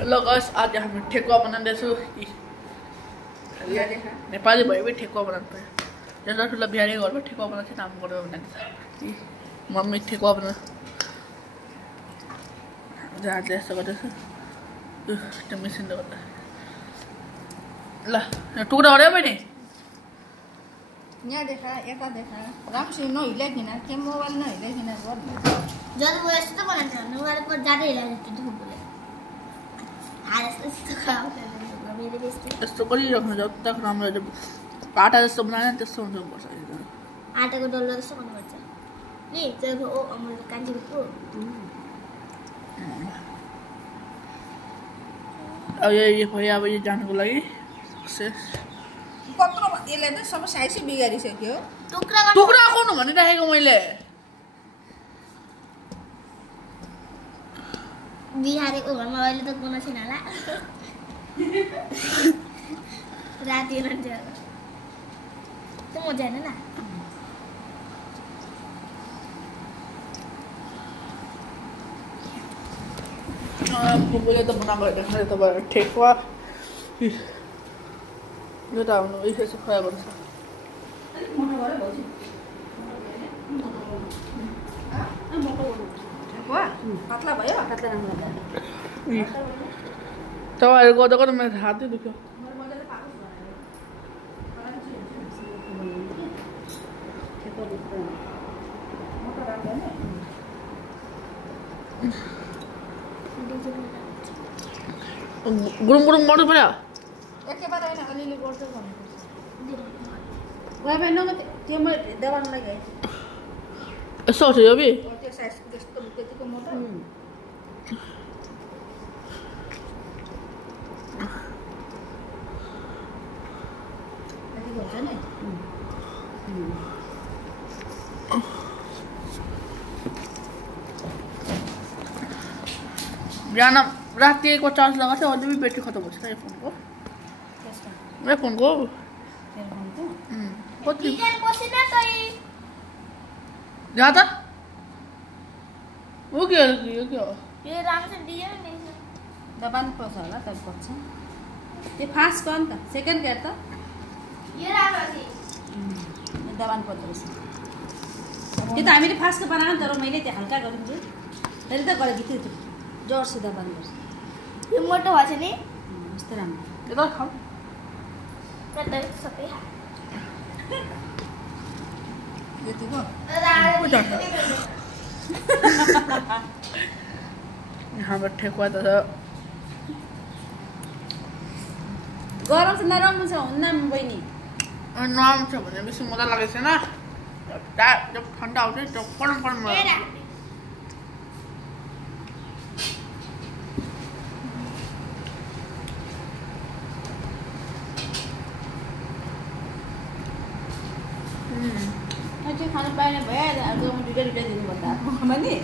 ल गाइस आज हामी ठेकुवा बनाउँदैछु नेपाली भए पनि ठेकुवा बनाउनु पर्यो जस्तो ठुलो बिहारी घरमा ठेकुवा बनाउँछ नाम गरेर बनाउँछ मम्मी ठेकुवा बना जहाँले यस्तो गर्दैछु त्यो मिसिनले गर्दा ल टुक्रा गऱ्यो पनि यहाँ देखा यता देखा राम्रोसँग नहिलाइकन के मोबाइल नहिलाइकन गर्नु जब वो यस्तो बनाउँछ मोबाइल पर ज्यादा हिलाइदिन्छ त्यो बोले यस्तो गरिराख्नु जब तक राम्रो आटा जस्तो बनाएन त्यस्तो हुनुपर्छ आटाको डल्लो जस्तो गर्नुपर्छ नि जब ओ अमर कान्छीको अब यो भयो अब यो जानुको लागि कत्रो यसले त सबै साइजै बिगारिसक्यो टुक्रा गर्नु भनिराखेको मैले बिहारीको घरमा अहिले त कुनै छैन होला राति रहन्छ त्यो मजा आएन ना बुबुले त बनाएको हेर्नु तपाईँहरू ठेकुवा यो त हाम्रो यसो खुवा भन्छ पतला भयो तपाईँहरू गर्दा गर्दा मेरो हातै दुख्यो गुरुङ गुरुङ गर्नु पर्यो एकेबार होइन अलिअलि गर्दै गर्नुपर्छ गयो भने त्यो म देवानलाई गएँ यस्तो छ यो बि त्यो साइजको त्यस्तो त्यतिको मोटो यतिको हुन्छ नि बिहान राति 1 चार्ज लगाएको थियो अझै पनि ब्याट्री खतम हुन्छ यो फोनको मेरो फोनको कति जहाँ त हो के यो के हो यो राम्रो डिजाइन नै छ दबाउनु पर्छ होला तर पर्छ त्यो फास्ट गर्न त सेकेन्ड केयर त यो राम्रो छ दबाउनु पर्छ रहेछ त्यो त हामीले फास्टको बनाएको तर मैले त्यो हल्का गरिदिन्छु फेरि त गरेको थियो त्यो जोरसे दबाउनु पर्छ यो मोटो भएको छ नि यस्तो राम्रो यो त खाऊ कतै सबै यतिको हाम्रो ठेकुवा त गरम छ नरम छ हुन्न बहिनी नरम छ भने बेसी मजा लागेको छैन जब ठन्डा आउँछ जब गरम गरम त्यो खानु पाएन भइहाल्यो अर्को दुइटा दिनुभन्दा भने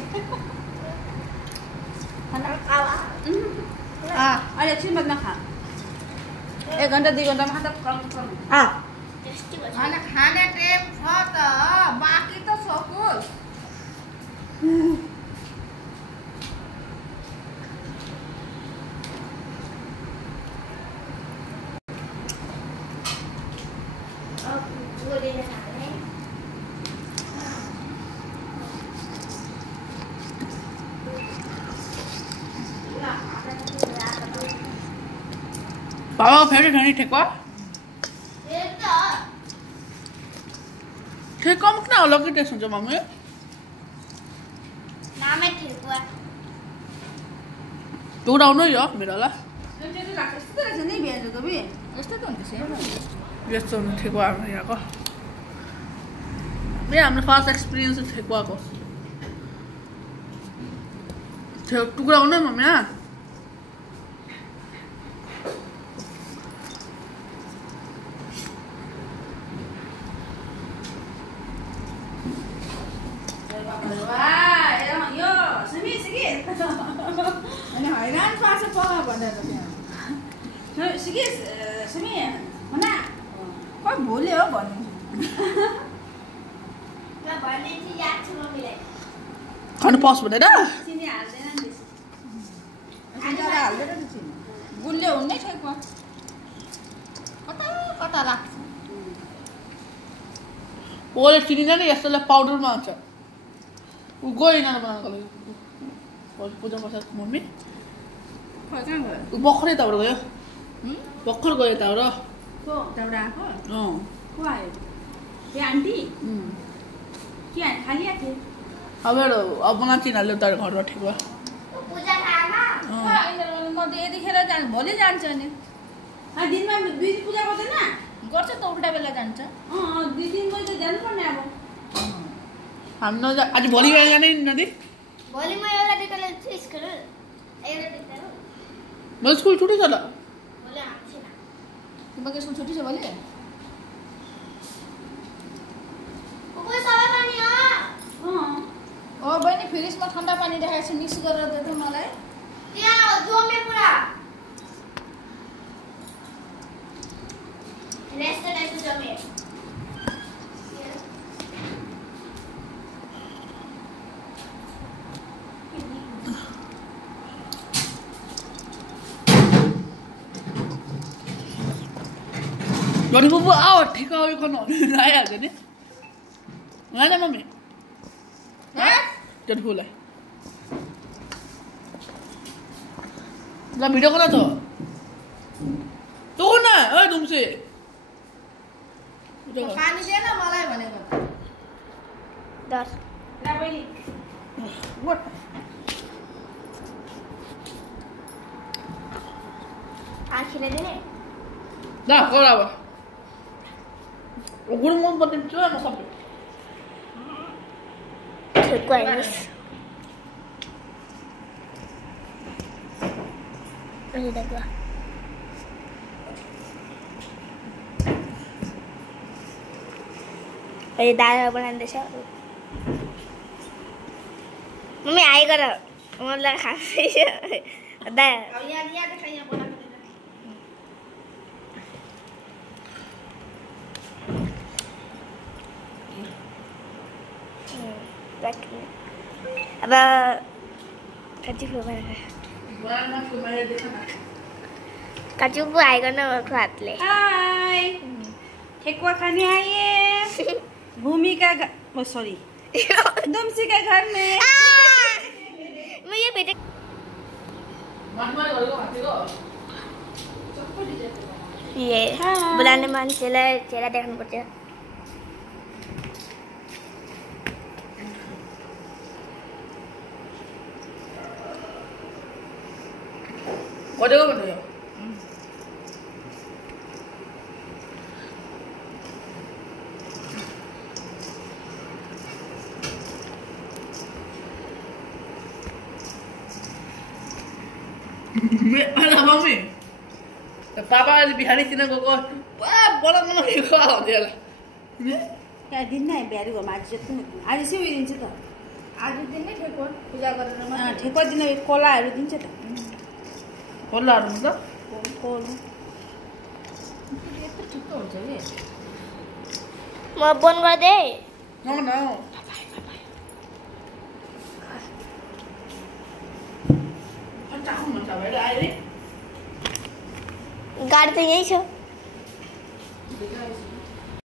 अहिले एकछिन बादमा खा 1 घन्टा 2 घन्टामा खाँदा खाने टाइम छ त बाँकी त सकोस् बाबा फेरि खाने ठेकुवा ठेकुवा किन अलग्गै टेस्ट हुन्छ मम्मी नामै ठेकुवा टुक्राउनु यो मेरो होला यस्तो रहेछ नि बिहानको बि यस्तो त हुन्छ यस्तो हुनु ठेकुवा हाम्रो यहाँको हाम्रो फर्स्ट एक्सपिरियन्स ठेकुवाको टुक्राउनु मम्मी अनि हैरान पार्छ पगा भनेर त्यहाँ सिकेस सुमी हुना खै भोलि हो भन्नु खानु पाउँछ भनेर चिनी हाल्दैन नि हाल्दैन चिनी गुलियो हुनै ठेकुवा कता कता लाग्छ ओले चिनिँदैन यस्तोलाई पाउडरमा आउँछ ऊ गयो यिनीहरू बनाउनुको लागि पूजा गर्छ मम्मी खै कहाँ गयो ऊ भर्खरै यताबाट गयो भर्खर गयो यताबाट को त्यहाँबाट आएको अँ को आयो ए आन्टी के खाली आएको अब अब बनाएको चिनाले उता घरमा ठेकुवा म त यतिखेर जान्छ भोलि जान्छ नि दिनमा 2 दिन पूजा गर्दैन गर्छ त उल्टा बेला जान्छ 2 दिन मैले त जानुपर्ने अब हामी आज भोलि गएर जाने नि नदी भोलि म एउटा टिकटले स्कुल एउटा टिकट म स्कुल छुट्टी छ ल भोलि आउँछु न तिम्रो स्कुल छुट्टी छ भोलि कोही सबै पानी ओ बहिनी फ्रिजमा ठन्डा पानी राखेको छु मिक्स गरेर दे त मलाई त्यहाँ जमे पुरा रेस्टुरेन्ट जमे Jadi bubu awat ठेका उयो गर्नु आइहाल्छ नि होइन मम्मी त्यो ठुलाई ल भिडियो गर्न त तँ न ए दुम्से पानी दे न मलाई भनेको 10 ल बहिनी What? आखिरले दिने ल गर अब गुरुङ मन बनिन्छ म सबै ठेकुवा हेर्नुहोस् अनि ठेकुवा अहिले दादा बनाउँदैछ मम्मी आइगर मलाई खाँदैछ दादा अब यहाँ देखाइ यहाँ बनाएको अब काजु पो आइकन हातले हाय ठेकुवा खाने आइए भूमिका सॉरी दुम्सी का घर में मैं ये बेटे ये बुलाने मान्छेलाई चेहरा देखाउनुपर्छ कतिको भन्नु यो मम्मी पापाले बिहारी किन गएको बनाउनु नखेको होला क्या दिन नै बिहारी घरमा आज जति आज चाहिँ उयो दिन्छ त आज दिन नै ठेकुवा पूजा गरेर ठेकुवा दिन कोलाहरू दिन्छ त खोलाहरू त कोलो यस्तो ठिक्क हुन्छ कि म बन्द गर्दै न गाडी त यही छ देखाएछ